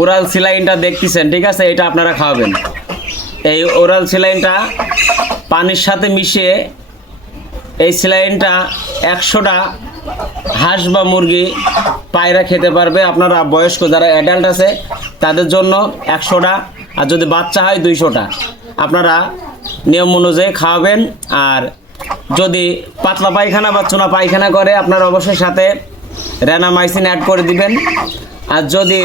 Oral স্যালাইনটা দেখতেছেন, ঠিক আছে, এটা আপনারা খাওয়াবেন। এই ওরাল স্যালাইনটা পানির সাথে মিশিয়ে এই স্যালাইনটা 100টা হাঁস বা মুরগি পায়রা খেতে পারবে। আপনারা বয়স্ক যারা অ্যাডাল্ট আছে তাদের জন্য 100টা, আর যদি বাচ্চা হয় 200টা আপনারা নিয়ম অনুযায়ী খাওয়াবেন। আর যদি পাতলা পায়খানা বা চুনা পায়খানা করে আপনারা অবশ্যই সাথে রেনামাইসিন অ্যাড করে দিবেন। আর যদি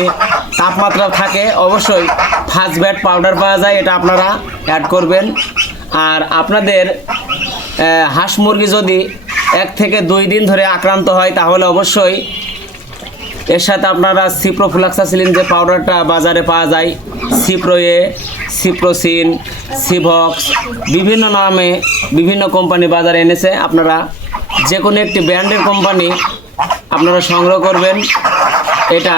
তাপমাত্রা থাকে অবশ্যই ফাস্ট ব্যাট পাউডার পাওয়া যায়, এটা আপনারা অ্যাড করবেন। আর আপনাদের হাঁস মুরগি যদি 1 থেকে 2 দিন ধরে আক্রান্ত হয় তাহলে অবশ্যই এর সাথে আপনারা সিপ্রোফ্লক্সাসিলিন যে পাউডারটা বাজারে পাওয়া যায়, সিপ্রোয়ে, সিপ্রোসিন, সিভক্স, বিভিন্ন নামে বিভিন্ন কোম্পানি বাজারে এনেছে, আপনারা যে কোনো একটি ব্র্যান্ডের কোম্পানি আপনারা সংগ্রহ করবেন। এটা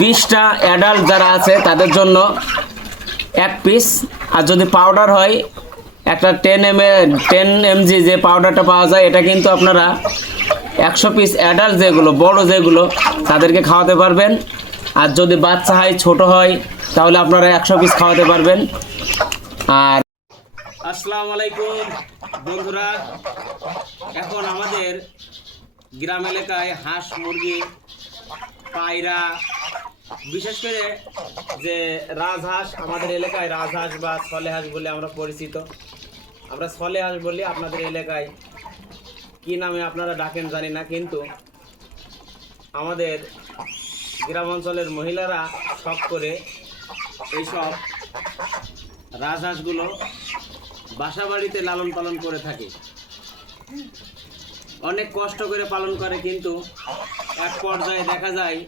20টা অ্যাডাল্ট যারা আছে তাদের জন্য 1 পিস। আর যদি পাউডার হয় একটা 10 mg যে পাউডারটা পাওয়া যায়, এটা কিন্তু আপনারা 100 পিস অ্যাডাল্ট যেগুলো বড় যেগুলো তাদেরকে খাওয়াতে পারবেন। আর যদি বাচ্চা হয় ছোট হয় তাহলে আপনারা 100 পিস খাওয়াতে পারবেন। আর আসসালামু আলাইকুম বন্ধুরা, এখন আমাদের গ্রাম এলাকায় হাঁস মুরগি পায়রা, বিশেষ করে যে রাজহাঁস, আমাদের এলাকায় রাজহাঁস বা ছলে হাঁস বলে আমরা পরিচিত, আমরা ছলে হাঁস বলি। আপনাদের এলাকায় কি নামে আপনারা ডাকেন জানি না, কিন্তু আমাদের গ্রাম অঞ্চলের মহিলারা শখ করে এইসব রাজহাঁসগুলো বাসা বাড়িতে লালন পালন করে থাকে। অনেক কষ্ট করে পালন করে, কিন্তু এক পর্যায়ে দেখা যায়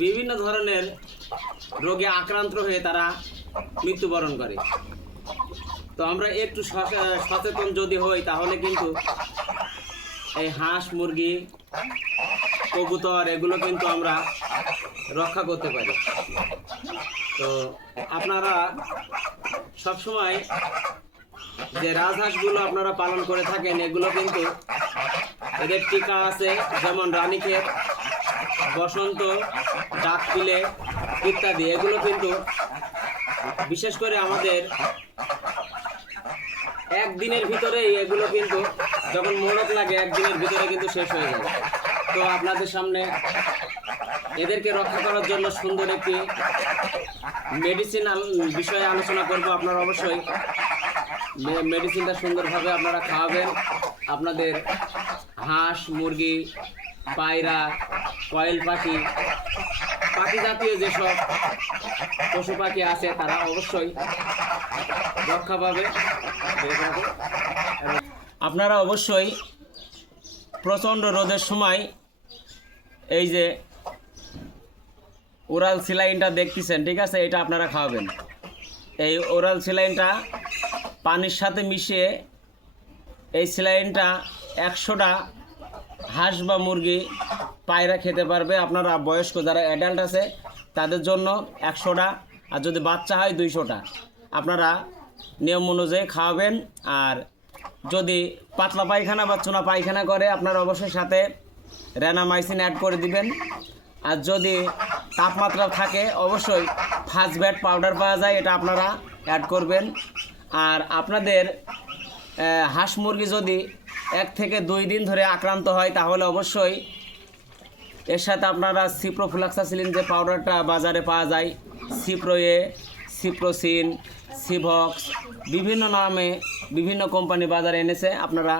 বিভিন্ন ধরনের রোগে আক্রান্ত হয়ে তারা মৃত্যুবরণ করে। তো আমরা একটু সচেতন যদি হই তাহলে কিন্তু এই হাঁস মুরগি কবুতর এগুলো কিন্তু আমরা রক্ষা করতে পারি। তো আপনারা সবসময় যে রাজহাঁসগুলো আপনারা পালন করে থাকেন এগুলো কিন্তু এদের টিকা আছে, যেমন রানীক্ষেত, বসন্ত, ডাকপিলে ইত্যাদি। এগুলো কিন্তু বিশেষ করে আমাদের একদিনের ভিতরেই এগুলো কিন্তু যখন মোড়ক লাগে একদিনের ভিতরে কিন্তু শেষ হয়ে যাবে। তো আপনাদের সামনে এদেরকে রক্ষা করার জন্য সুন্দর একটি মেডিসিন বিষয়ে আলোচনা করব। আপনারা অবশ্যই মেডিসিনটা সুন্দরভাবে আপনারা খাওয়াবেন। আপনাদের হাঁস মুরগি পায়রা কয়েল পাখি পাখি জাতীয় যেসব পশু পাখি আছে তারা অবশ্যই রক্ষা পাবে। আপনারা অবশ্যই প্রচণ্ড রোদের সময় এই যে ওরাল স্যালাইনটা দেখতেছেন, ঠিক আছে, এটা আপনারা খাওয়াবেন। এই ওরাল স্যালাইনটা পানির সাথে মিশিয়ে এই স্যালাইনটা 100টা হাঁস বা মুরগি পায়রা খেতে পারবে। আপনারা বয়স্ক যারা অ্যাডাল্ট আছে তাদের জন্য 100টা, আর যদি বাচ্চা হয় 200টা আপনারা নিয়ম অনুযায়ী খাওয়াবেন। আর যদি পাতলা পায়খানা বা চুনা পায়খানা করে আপনারা অবশ্যই সাথে রেনামাইসিন অ্যাড করে দিবেন। আর যদি তাপমাত্রা থাকে অবশ্যই ফাস্ট ব্যাট পাউডার পাওয়া যায়, এটা আপনারা অ্যাড করবেন। আর আপনাদের হাঁস মুরগি যদি 1 থেকে 2 দিন ধরে আক্রান্ত হয় তাহলে অবশ্যই এর সাথে আপনারা সিপ্রোফ্লক্সাসিলিন যে পাউডারটা বাজারে পাওয়া যায়, সিপ্রোয়ে, সিপ্রোসিন, সিভক্স, বিভিন্ন নামে বিভিন্ন কোম্পানি বাজারে এনেছে, আপনারা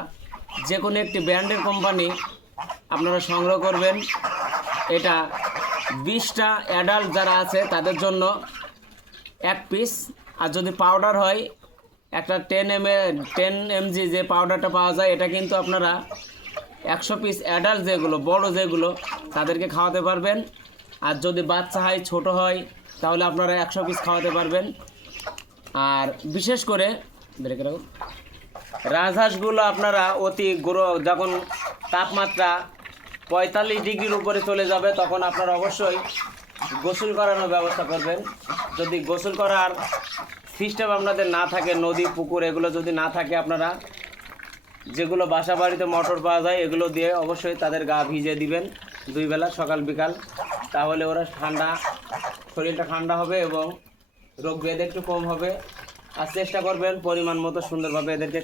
যে কোনো একটি ব্র্যান্ডের কোম্পানি আপনারা সংগ্রহ করবেন। এটা 20টা অ্যাডাল্ট যারা আছে তাদের জন্য 1 পিস। আর যদি পাউডার হয় একটা 10 mg যে পাউডারটা পাওয়া যায়, এটা কিন্তু আপনারা 100 পিস অ্যাডাল্ট যেগুলো বড় যেগুলো তাদেরকে খাওয়াতে পারবেন। আর যদি বাচ্চা হয় ছোট হয় তাহলে আপনারা 100 পিস খাওয়াতে পারবেন। আর বিশেষ করে রাজহাঁসগুলো আপনারা অতি যখন তাপমাত্রা 45 ডিগ্রির উপরে চলে যাবে তখন আপনারা অবশ্যই গোসল করানোর ব্যবস্থা করবেন। যদি গোসল করার সিস্টেম আপনাদের না থাকে, নদী পুকুর এগুলো যদি না থাকে, আপনারা যেগুলো বাসা বাড়িতে মোটর পাওয়া যায় এগুলো দিয়ে অবশ্যই তাদের গা ভিজিয়ে দিবেন। 2 বেলা সকাল বিকাল, তাহলে ওরা শরীরটা ঠান্ডা হবে এবং রোগ ব্যাধি একটু কম হবে। আর চেষ্টা করবেন পরিমাণ মতো সুন্দরভাবে এদেরকে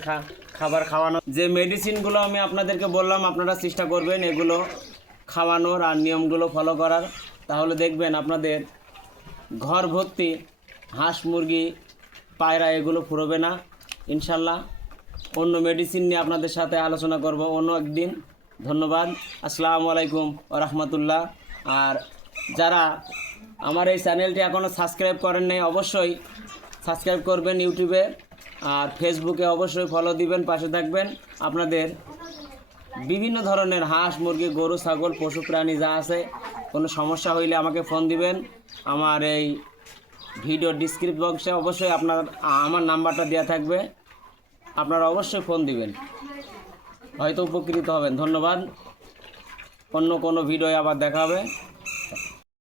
খাবার খাওয়ানো। যে মেডিসিনগুলো আমি আপনাদেরকে বললাম আপনারা চেষ্টা করবেন এগুলো খাওয়ানোর আর নিয়মগুলো ফলো করার, তাহলে দেখবেন আপনাদের ঘর ভর্তি হাঁস মুরগি পায়রা এগুলো ফুরবে না ইনশাল্লাহ। অন্য মেডিসিন নিয়ে আপনাদের সাথে আলোচনা করব অন্য একদিন। ধন্যবাদ। আসসালামু আলাইকুম ওয়া রাহমাতুল্লাহ। আর যারা আমার এই চ্যানেলটি এখনও সাবস্ক্রাইব করেন নাই অবশ্যই সাবস্ক্রাইব করবেন ইউটিউবে, আর ফেসবুকে অবশ্যই ফলো দিবেন, পাশে থাকবেন। আপনাদের বিভিন্ন ধরনের হাঁস মুরগি গরু ছাগল পশু প্রাণী যা আছে কোনো সমস্যা হইলে আমাকে ফোন দিবেন। আমার এই ভিডিও ডিসক্রিপশন বক্সে অবশ্যই আমার নাম্বারটা দেওয়া থাকবে, আপনারা অবশ্যই ফোন দিবেন, হয়তো উপকৃত হবেন। ধন্যবাদ। অন্য কোনো ভিডিও আবার দেখা হবে।